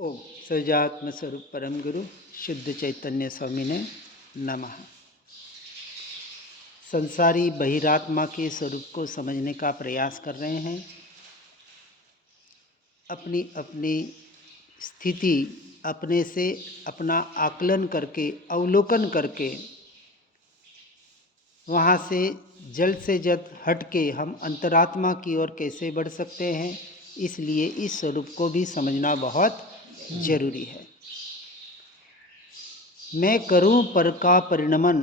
ओम सजात्म स्वरूप परम गुरु शुद्ध चैतन्य स्वामी ने नमः। संसारी बहिरात्मा के स्वरूप को समझने का प्रयास कर रहे हैं। अपनी अपनी स्थिति अपने से अपना आकलन करके अवलोकन करके वहाँ से जल्द हट के हम अंतरात्मा की ओर कैसे बढ़ सकते हैं, इसलिए इस स्वरूप को भी समझना बहुत जरूरी है। मैं करूं पर का परिणमन,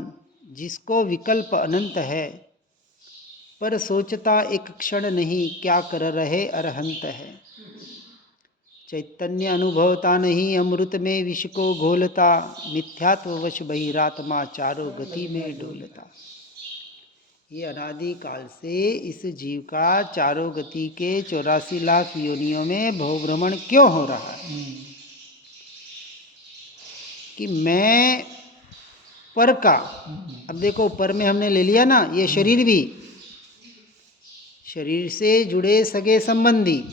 जिसको विकल्प अनंत है, पर सोचता एक क्षण नहीं, क्या कर रहे अरहंत है। चैतन्य अनुभवता नहीं, अमृत में विष को घोलता, मिथ्यात्ववश बहिरात्मा चारों गति में डोलता। ये अनादि काल से इस जीव का चारों गति के 84 लाख योनियों में भवभ्रमण क्यों हो रहा है कि मैं पर का। अब देखो, पर में हमने ले लिया ना, ये शरीर भी, शरीर से जुड़े सगे संबंधी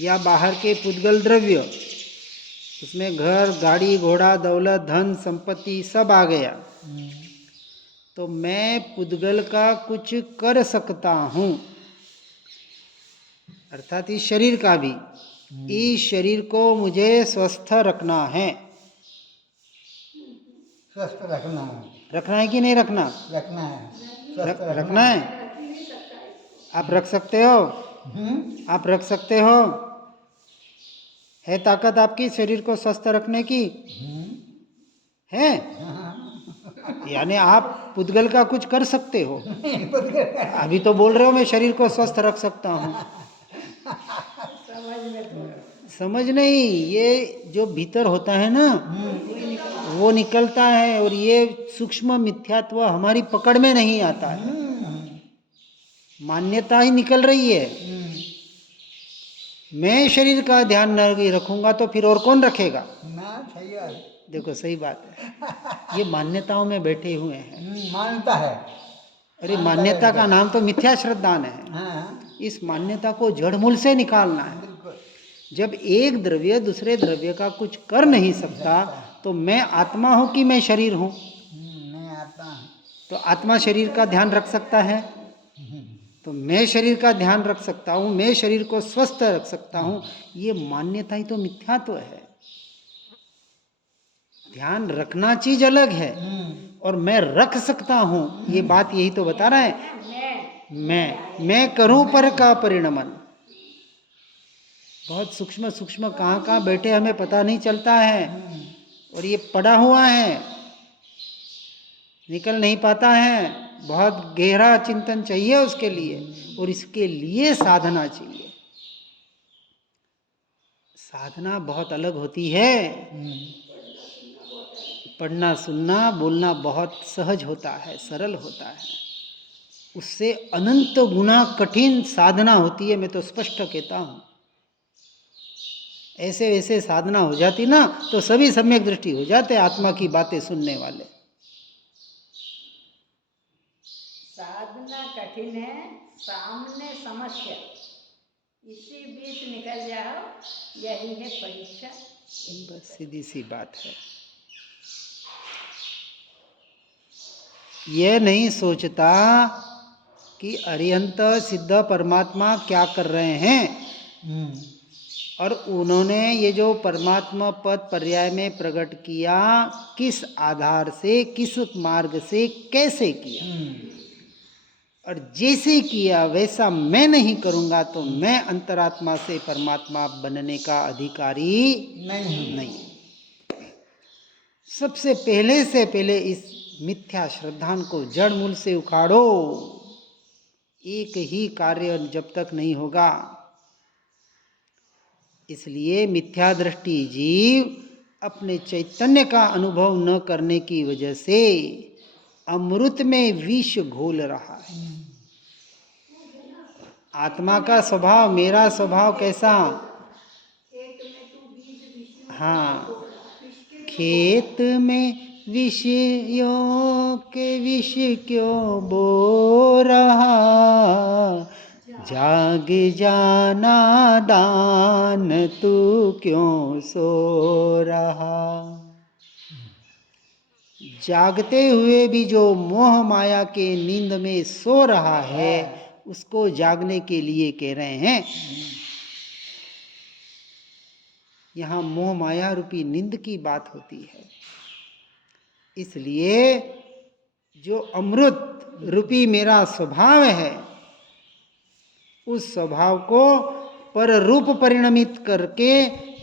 या बाहर के पुद्गल द्रव्य, उसमें घर गाड़ी घोड़ा दौलत धन संपत्ति सब आ गया, तो मैं पुद्गल का कुछ कर सकता हूँ, अर्थात इस शरीर का भी। इस शरीर को मुझे स्वस्थ रखना है। स्वस्थ रखना है। रखना है कि नहीं रखना? रखना है। रखना है। आप रख सकते हो? आप रख सकते हो? है ताकत आपकी शरीर को स्वस्थ रखने की? है? यानी आप पुद्गल का कुछ कर सकते हो। अभी तो बोल रहे हो मैं शरीर को स्वस्थ रख सकता हूँ। समझ नहीं, ये जो भीतर होता है ना, वो निकलता है, और ये सूक्ष्म मिथ्यात्व हमारी पकड़ में नहीं आता है। मान्यता ही निकल रही है। मैं शरीर का ध्यान नहीं रखूंगा तो फिर और कौन रखेगा? सही है। देखो, सही बात है। ये मान्यताओं में बैठे हुए हैं। मान्यता है। अरे मान्यता का नाम तो मिथ्या श्रद्धान है। इस मान्यता को जड़मूल से निकालना है। जब एक द्रव्य दूसरे द्रव्य का कुछ कर नहीं सकता, तो मैं आत्मा हूं कि मैं शरीर हूं? मैं आत्मा। तो आत्मा शरीर का ध्यान रख सकता है, तो मैं शरीर का ध्यान रख सकता हूं, मैं शरीर को स्वस्थ रख सकता हूं। ये मान्यता ही तो मिथ्यात्व है। ध्यान रखना चीज अलग है, और मैं रख सकता हूं, ये बात यही तो बता रहा है। मैं करूं पर का परिणमन। बहुत सूक्ष्म सूक्ष्म कहाँ बैठे हमें पता नहीं चलता है, और ये पड़ा हुआ है, निकल नहीं पाता है। बहुत गहरा चिंतन चाहिए उसके लिए, और इसके लिए साधना चाहिए। साधना बहुत अलग होती है। पढ़ना सुनना बोलना बहुत सहज होता है, सरल होता है। उससे अनंत गुना कठिन साधना होती है। मैं तो स्पष्ट कहता हूँ, ऐसे वैसे साधना हो जाती ना, तो सभी सम्यक दृष्टि हो जाते आत्मा की बातें सुनने वाले। साधना कठिन है, सामने समस्या, इसी बीच निकल जाओ, यही है परीक्षा। बस सीधी सी बात है। यह नहीं सोचता कि अरिहंत सिद्ध परमात्मा क्या कर रहे हैं, और उन्होंने ये जो परमात्मा पद पर्याय में प्रकट किया, किस आधार से, किस मार्ग से, कैसे किया, और जैसे किया वैसा मैं नहीं करूंगा तो मैं अंतरात्मा से परमात्मा बनने का अधिकारी नहीं। सबसे पहले से पहले इस मिथ्या श्रद्धान को जड़ मूल से उखाड़ो। एक ही कार्य जब तक नहीं होगा। इसलिए मिथ्या दृष्टि जीव अपने चैतन्य का अनुभव न करने की वजह से अमृत में विष घोल रहा है। आत्मा का स्वभाव, मेरा स्वभाव कैसा? हाँ, खेत में विषयों के विष क्यों बो रहा, जाग जाना दान, तू क्यों सो रहा। जागते हुए भी जो मोह माया के नींद में सो रहा है, उसको जागने के लिए कह रहे हैं। यहाँ मोह माया रूपी नींद की बात होती है। इसलिए जो अमृत रूपी मेरा स्वभाव है, उस स्वभाव को पर रूप परिणमित करके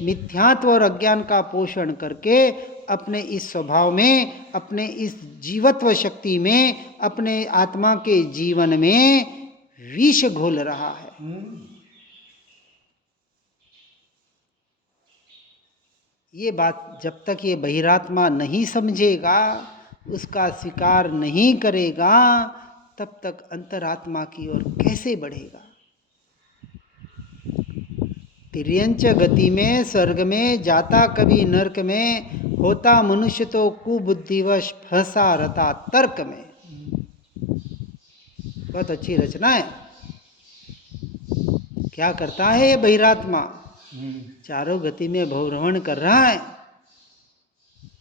मिथ्यात्व और अज्ञान का पोषण करके अपने इस स्वभाव में, अपने इस जीवत्व शक्ति में, अपने आत्मा के जीवन में विष घोल रहा है। ये बात जब तक ये बहिरात्मा नहीं समझेगा, उसका स्वीकार नहीं करेगा, तब तक अंतरात्मा की ओर कैसे बढ़ेगा। तिर्यंच गति में, स्वर्ग में, जाता कभी नरक में, होता मनुष्य तो कुबुद्धिवश, फंसा रहता तर्क में। बहुत अच्छी रचना है। क्या करता है ये बहिरात्मा? चारों गति में भवभ्रमण कर रहा है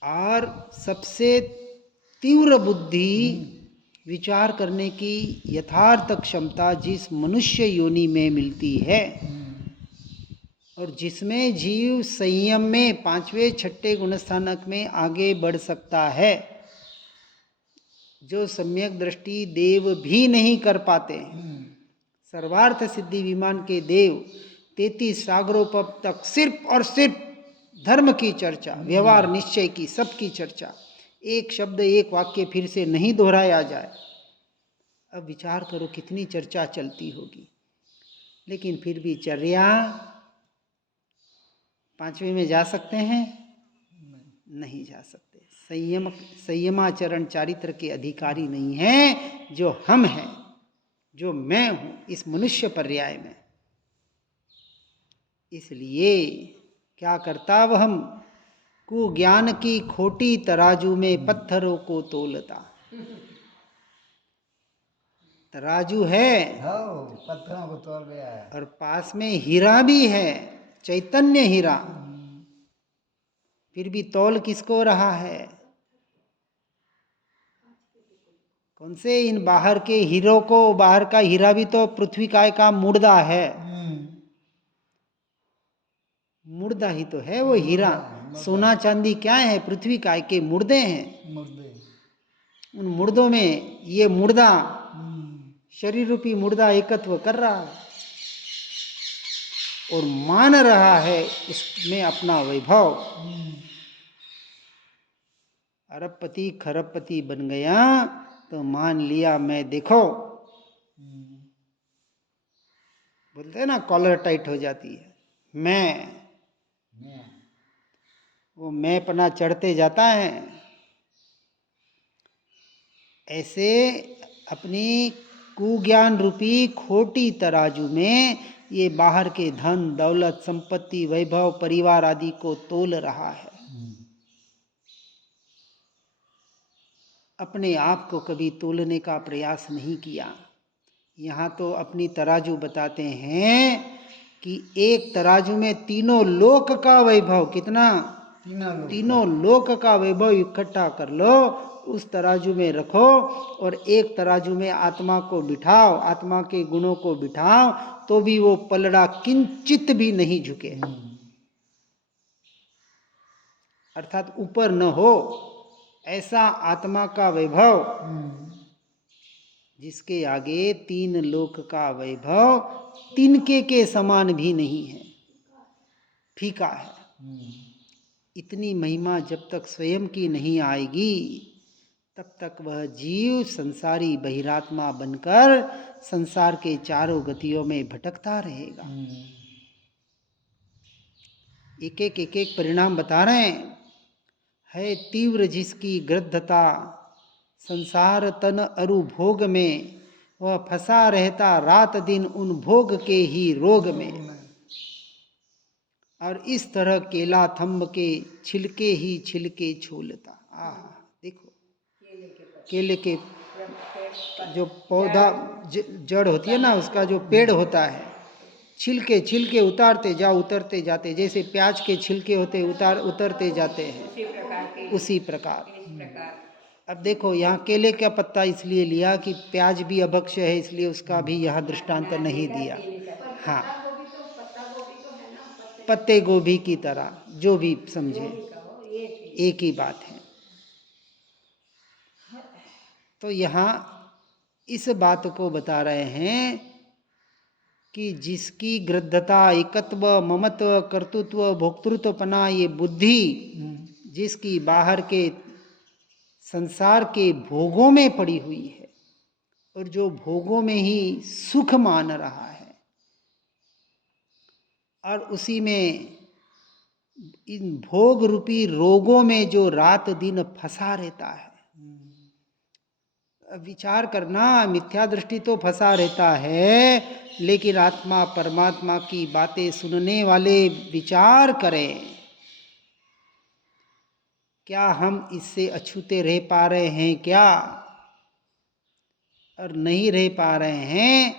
और सबसे तीव्र बुद्धि, विचार करने की यथार्थ क्षमता जिस मनुष्य योनि में मिलती है और जिसमें जीव संयम में 5वें 6ठे गुणस्थानक में आगे बढ़ सकता है, जो सम्यक दृष्टि देव भी नहीं कर पाते। सर्वार्थ सिद्धि विमान के देव 33 सागरों तक सिर्फ और सिर्फ धर्म की चर्चा, व्यवहार निश्चय की, सबकी चर्चा, एक शब्द एक वाक्य फिर से नहीं दोहराया जाए। अब विचार करो कितनी चर्चा चलती होगी, लेकिन फिर भी चर्या 5वें में जा सकते हैं? नहीं जा सकते। संयमाचरण चारित्र के अधिकारी नहीं हैं जो हम हैं, जो मैं हूं इस मनुष्य पर्याय में। इसलिए क्या करता वह हम, कुज्ञान की खोटी तराजू में पत्थरों को तोलता। तराजू है पत्थरों को तोड़ गया है और पास में हीरा भी है, चैतन्य हीरा, फिर भी तौल किसको रहा है? कौन से इन बाहर के हीरो को? बाहर का हीरा भी तो पृथ्वी काय का मुर्दा है। मुर्दा ही तो है वो हीरा। सोना चांदी क्या है? पृथ्वी काय के मुर्दे हैं। उन मुर्दों में ये मुर्दा, शरीर रूपी मुर्दा एकत्व कर रहा है और मान रहा है उसमें अपना वैभव। अरबपति खरबपति बन गया तो मान लिया मैं, देखो बोलते हैं ना, कॉलर टाइट हो जाती है। मैं वो मैं पना चढ़ते जाता है। ऐसे अपनी कुज्ञान रूपी खोटी तराजू में ये बाहर के धन दौलत संपत्ति वैभव परिवार आदि को तोल रहा है। अपने आप को कभी तोलने का प्रयास नहीं किया। यहाँ तो अपनी तराजू बताते हैं कि एक तराजू में तीनों लोक का वैभव, कितना? तीनों लोक का वैभव इकट्ठा कर लो, उस तराजू में रखो और एक तराजू में आत्मा को बिठाओ, आत्मा के गुणों को बिठाओ, तो भी वो पलड़ा किंचित भी नहीं झुके, अर्थात ऊपर न हो। ऐसा आत्मा का वैभव जिसके आगे तीन लोक का वैभव तिनके के समान भी नहीं है, फीका है। इतनी महिमा जब तक स्वयं की नहीं आएगी, तब तक वह जीव संसारी बहिरात्मा बनकर संसार के चारों गतियों में भटकता रहेगा। एक एक परिणाम बता रहे हैं। है तीव्र जिसकी गृद्धता, संसार तन अरु भोग में, वह फंसा रहता रात दिन उन भोग के ही रोग में। और इस तरह केला थंब के छिलके ही छिलके छोलता। देखो केले के जो पौधा जड़ होती है ना, उसका जो पेड़ होता है, छिलके छिलके उतारते जाओ, उतरते जाते, जैसे प्याज के छिलके होते उतरते जाते हैं, उसी प्रकार के उसी प्रकार। इस प्रकार अब देखो यहाँ केले का पत्ता इसलिए लिया कि प्याज भी अभक्ष्य है, इसलिए उसका भी यहाँ दृष्टांत नहीं दिया। हाँ, पत्ते गोभी की तरह, जो भी समझे, कहो एक ही एक ही बात है। तो यहाँ इस बात को बता रहे हैं कि जिसकी गृद्धता, एकत्व, ममत्व, कर्तृत्व, भोक्तृत्वपना, ये बुद्धि जिसकी बाहर के संसार के भोगों में पड़ी हुई है और जो भोगों में ही सुख मान रहा है और उसी में इन भोग रूपी रोगों में जो रात दिन फंसा रहता है। विचार करना, मिथ्या दृष्टि तो फंसा रहता है, लेकिन आत्मा परमात्मा की बातें सुनने वाले विचार करें, क्या हम इससे अछूते रह पा रहे हैं क्या? और नहीं रह पा रहे हैं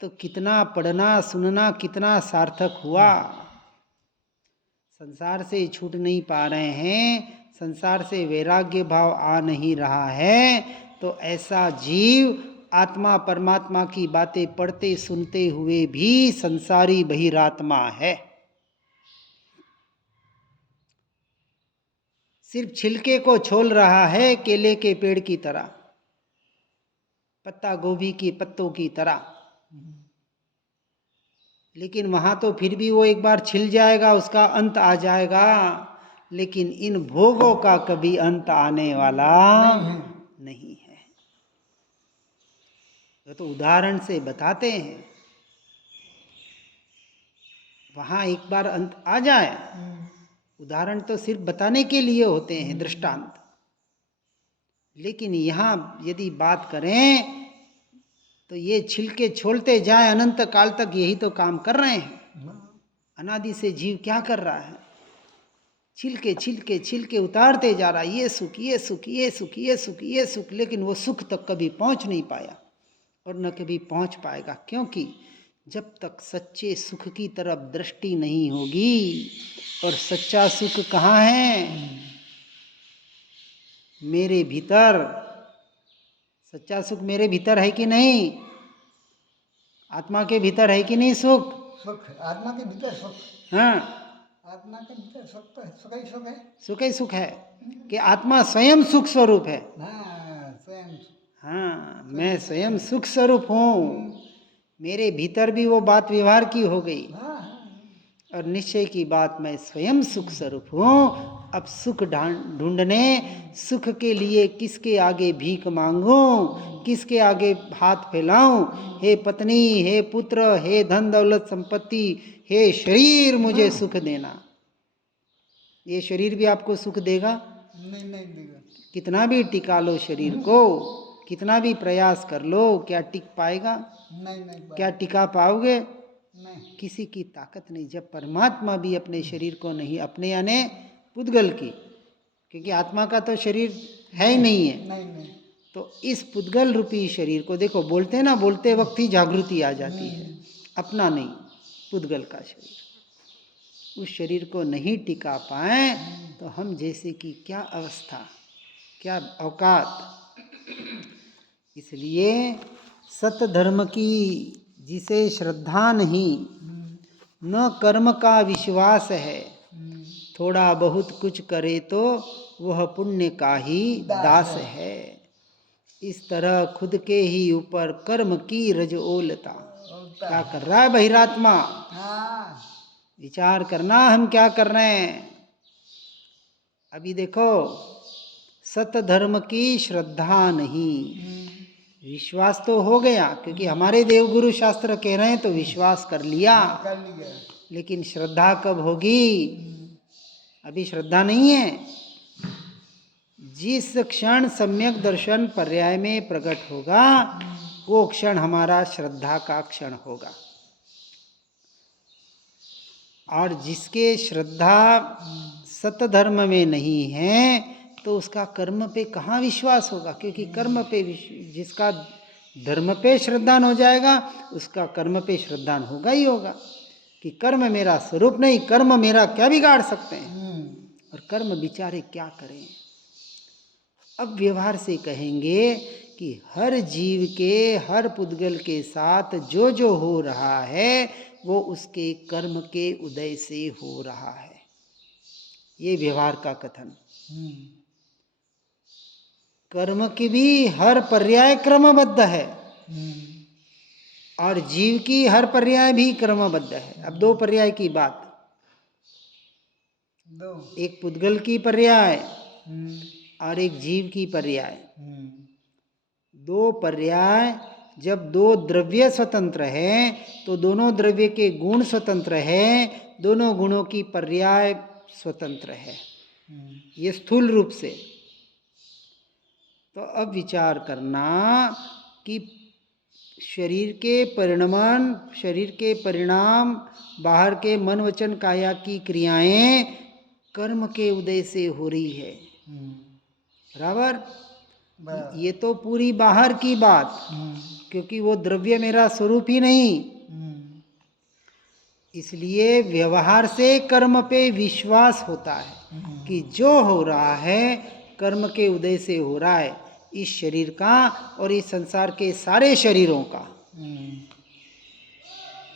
तो कितना पढ़ना सुनना कितना सार्थक हुआ। संसार से छूट नहीं पा रहे हैं, संसार से वैराग्य भाव आ नहीं रहा है, तो ऐसा जीव आत्मा परमात्मा की बातें पढ़ते सुनते हुए भी संसारी बहिरात्मा है। सिर्फ छिलके को छोल रहा है, केले के पेड़ की तरह, पत्ता गोभी की पत्तों की तरह, लेकिन वहां तो फिर भी वो एक बार छिल जाएगा, उसका अंत आ जाएगा, लेकिन इन भोगों का कभी अंत आने वाला नहीं है। तो उदाहरण से बताते हैं, वहां एक बार अंत आ जाए, उदाहरण तो सिर्फ बताने के लिए होते हैं, दृष्टांत। लेकिन यहाँ यदि बात करें तो ये छिलके छोड़ते जाए अनंत काल तक, यही तो काम कर रहे हैं। अनादि से जीव क्या कर रहा है? छिलके छिलके छिलके उतारते जा रहा है, ये सुख ये सुख ये सुख ये सुख ये सुख, लेकिन वो सुख तक कभी पहुंच नहीं पाया और न कभी पहुंच पाएगा, क्योंकि जब तक सच्चे सुख की तरफ दृष्टि नहीं होगी। और सच्चा सुख कहाँ है? मेरे भीतर। सच्चा सुख मेरे भीतर है कि नहीं? आत्मा के भीतर है कि नहीं सुख? सुख आत्मा के भीतर सुख, हाँ, आत्मा के भीतर सुख तो सुख ही सुख है। सुख ही सुख है कि आत्मा स्वयं सुख स्वरूप है। हाँ स्वयं। हाँ, मैं स्वयं सुख स्वरूप हूँ, मेरे भीतर भी वो बात व्यवहार की हो गई। और निश्चय की बात, मैं स्वयं सुख स्वरूप हूँ। अब सुख ढूंढने, सुख के लिए किसके आगे भीख मांगूं, किसके आगे हाथ फैलाऊं? हे पत्नी, हे पुत्र, हे धन दौलत संपत्ति, हे शरीर, मुझे सुख देना। ये शरीर भी आपको सुख देगा? नहीं देगा। कितना भी टिका लो शरीर को, कितना भी प्रयास कर लो, क्या टिक पाएगा? नहीं क्या टिका पाओगे? नहीं। किसी की ताकत नहीं। जब परमात्मा भी अपने शरीर को नहीं, अपने यानी पुद्गल की, क्योंकि आत्मा का तो शरीर है ही नहीं है, नहीं। तो इस पुद्गल रूपी शरीर को देखो, बोलते ना, बोलते वक्त ही जागृति आ जाती है, अपना नहीं, पुद्गल का शरीर, उस शरीर को नहीं टिका पाए तो हम जैसे कि क्या अवस्था, क्या औकात। इसलिए सत धर्म की जिसे श्रद्धा नहीं, न कर्म का विश्वास है, थोड़ा बहुत कुछ करे तो वह पुण्य का ही दास है। इस तरह खुद के ही ऊपर कर्म की रज ओलता। क्या कर रहा है बहिरात्मा? विचार करना, हम क्या कर रहे हैं। अभी देखो, सत धर्म की श्रद्धा नहीं, विश्वास तो हो गया, क्योंकि हमारे देवगुरु शास्त्र कह रहे हैं तो विश्वास कर लिया, लेकिन श्रद्धा कब होगी? अभी श्रद्धा नहीं है। जिस क्षण सम्यक दर्शन पर्याय में प्रकट होगा, वो क्षण हमारा श्रद्धा का क्षण होगा। और जिसके श्रद्धा सत धर्म में नहीं है, तो उसका कर्म पे कहाँ विश्वास होगा? क्योंकि कर्म पे जिसका धर्म पे श्रद्धान हो जाएगा, उसका कर्म पे श्रद्धान होगा ही होगा कि कर्म मेरा स्वरूप नहीं, कर्म मेरा क्या बिगाड़ सकते हैं और कर्म बेचारे क्या करें। अब व्यवहार से कहेंगे कि हर जीव के, हर पुद्गल के साथ जो जो हो रहा है वो उसके कर्म के उदय से हो रहा है। ये व्यवहार का कथन। कर्म की भी हर पर्याय क्रमबद्ध है और जीव की हर पर्याय भी क्रमबद्ध है। अब दो पर्याय की बात, दो एक पुद्गल की पर्याय और एक जीव की पर्याय। दो पर्याय, जब दो द्रव्य स्वतंत्र है तो दोनों द्रव्य के गुण स्वतंत्र है, दोनों गुणों की पर्याय स्वतंत्र है, ये स्थूल रूप से। तो अब विचार करना कि शरीर के परिणमन, शरीर के परिणाम, बाहर के मन वचन काया की क्रियाएं कर्म के उदय से हो रही है, बराबर। ये तो पूरी बाहर की बात, क्योंकि वो द्रव्य मेरा स्वरूप ही नहीं, इसलिए व्यवहार से कर्म पे विश्वास होता है कि जो हो रहा है कर्म के उदय से हो रहा है, इस शरीर का और इस संसार के सारे शरीरों का।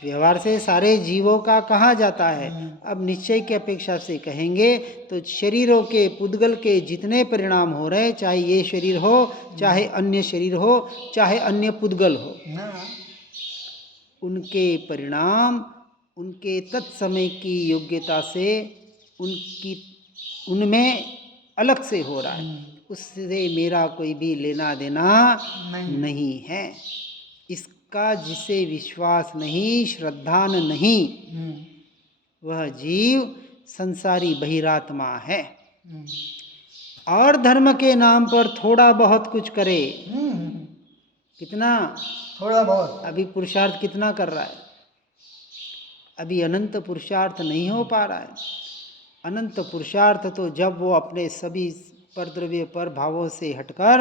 व्यवहार से सारे जीवों का कहा जाता है। अब निश्चय की अपेक्षा से कहेंगे तो शरीरों के, पुद्गल के जितने परिणाम हो रहे, चाहे ये शरीर हो, चाहे अन्य शरीर हो, चाहे अन्य पुद्गल हो, उनके परिणाम उनके तत्समय की योग्यता से उनमें अलग से हो रहा है, उससे मेरा कोई भी लेना देना नहीं है। इसका जिसे विश्वास नहीं, श्रद्धान नहीं, वह जीव संसारी बहिरात्मा है और धर्म के नाम पर थोड़ा बहुत कुछ करे। कितना? थोड़ा बहुत। अभी पुरुषार्थ कितना कर रहा है? अभी अनंत पुरुषार्थ नहीं हो पा रहा है। अनंत पुरुषार्थ तो जब वो अपने सभी परद्रव्य पर भावों से हटकर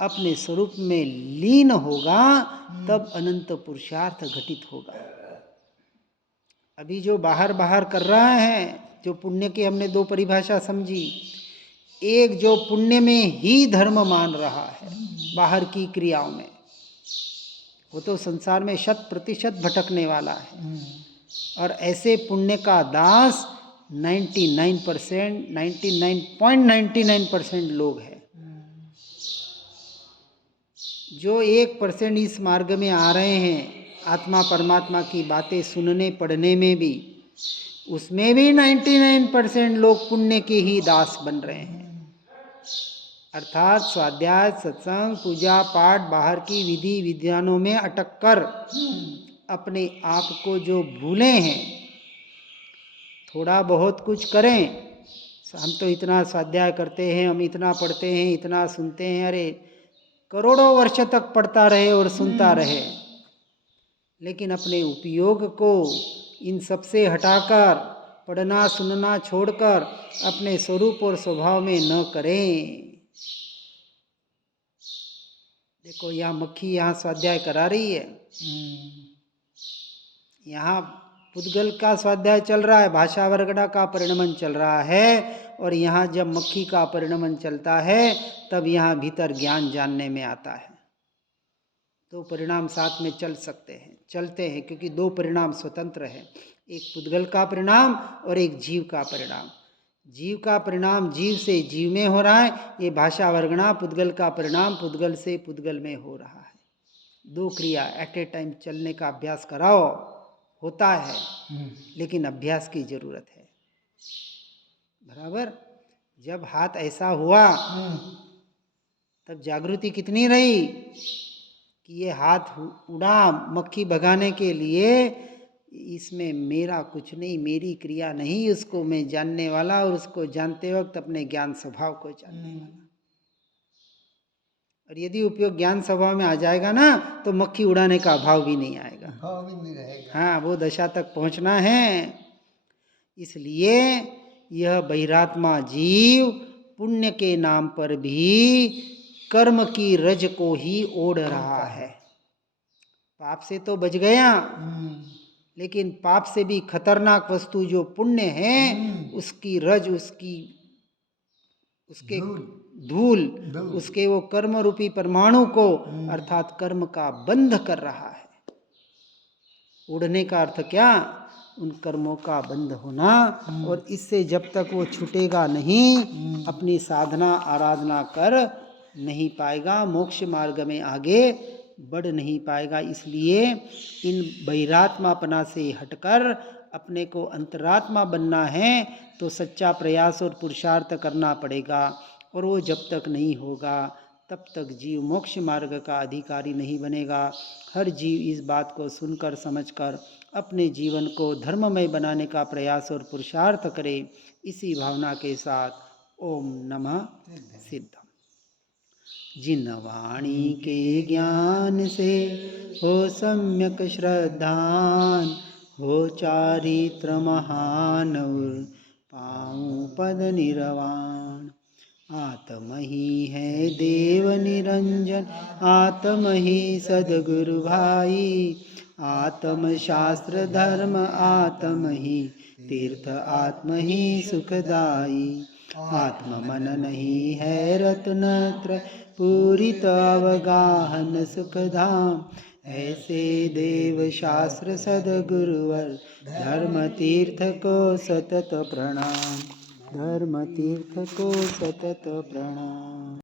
अपने स्वरूप में लीन होगा, तब अनंत पुरुषार्थ घटित होगा। अभी जो बाहर बाहर कर रहा है, जो पुण्य की हमने दो परिभाषा समझी, एक जो पुण्य में ही धर्म मान रहा है बाहर की क्रियाओं में, वो तो संसार में 100% भटकने वाला है। और ऐसे पुण्य का दास 99.99% लोग हैं। जो 1% इस मार्ग में आ रहे हैं आत्मा परमात्मा की बातें सुनने पढ़ने में भी, उसमें भी 99% लोग पुण्य के ही दास बन रहे हैं। अर्थात स्वाध्याय, सत्संग, पूजा पाठ, बाहर की विधि विधानों में अटक कर अपने आप को जो भूले हैं, थोड़ा बहुत कुछ करें। हम तो इतना स्वाध्याय करते हैं, हम इतना पढ़ते हैं, इतना सुनते हैं, अरे करोड़ों वर्ष तक पढ़ता रहे और सुनता रहे, लेकिन अपने उपयोग को इन सब से हटाकर, पढ़ना सुनना छोड़कर अपने स्वरूप और स्वभाव में न करें। देखो यहाँ मक्खी यहाँ स्वाध्याय करा रही है, यहाँ पुद्गल का स्वाध्याय चल रहा है, भाषा वर्गड़ा का परिणमन चल रहा है, और यहाँ जब मक्खी का परिणमन चलता है तब यहाँ भीतर ज्ञान जानने में आता है। दो परिणाम साथ में चल सकते हैं, चलते हैं, क्योंकि दो परिणाम स्वतंत्र है, एक पुद्गल का परिणाम और एक जीव का परिणाम। जीव का परिणाम जीव से जीव में हो रहा है, ये भाषा वर्गणा पुद्गल का परिणाम पुद्गल से पुद्गल में हो रहा है। दो क्रिया एट ए टाइम चलने का अभ्यास कराओ, होता है, लेकिन अभ्यास की जरूरत है, बराबर। जब हाथ ऐसा हुआ तब जागृति कितनी रही कि ये हाथ उड़ा मक्खी भगाने के लिए, इसमें मेरा कुछ नहीं, मेरी क्रिया नहीं, उसको मैं जानने वाला और उसको जानते वक्त अपने ज्ञान स्वभाव को जानने वाला। और यदि उपयोग ज्ञान स्वभाव में आ जाएगा ना, तो मक्खी उड़ाने का भाव भी नहीं आएगा, भाव भी नहीं रहेगा। हाँ, वो दशा तक पहुंचना है। इसलिए यह बहिरात्मा जीव पुण्य के नाम पर भी कर्म की रज को ही ओढ़ रहा है। पाप से तो बच गया, लेकिन पाप से भी खतरनाक वस्तु जो पुण्य है उसकी रज, उसके धूल, उसके वो कर्म रूपी परमाणु को अर्थात कर्म का बंध कर रहा है। उड़ने का अर्थ क्या? उन कर्मों का बंध होना। और इससे जब तक वो छूटेगा नहीं, अपनी साधना आराधना कर नहीं पाएगा, मोक्ष मार्ग में आगे बढ़ नहीं पाएगा। इसलिए इन बहिरात्मापना से हटकर अपने को अंतरात्मा बनना है तो सच्चा प्रयास और पुरुषार्थ करना पड़ेगा। और वो जब तक नहीं होगा तब तक जीव मोक्ष मार्ग का अधिकारी नहीं बनेगा। हर जीव इस बात को सुनकर समझकर अपने जीवन को धर्ममय बनाने का प्रयास और पुरुषार्थ करे। इसी भावना के साथ ओम नमः सिद्धम। जिन वाणी के ज्ञान से हो सम्यक श्रद्धान, हो चारित्र महान और पाऊं पद निर्वाण। आत्म ही है देव निरंजन, आत्म ही सदगुरु भाई, आत्म शास्त्र धर्म आत्म ही तीर्थ, आत्म ही सुखदाई। आत्म मन नहीं है रत्नत्रय पूरित अवगाहन सुखधाम, ऐसे देव शास्त्र सदगुरुवर धर्म तीर्थ को सतत प्रणाम, धर्म तीर्थ को सतत प्रणाम।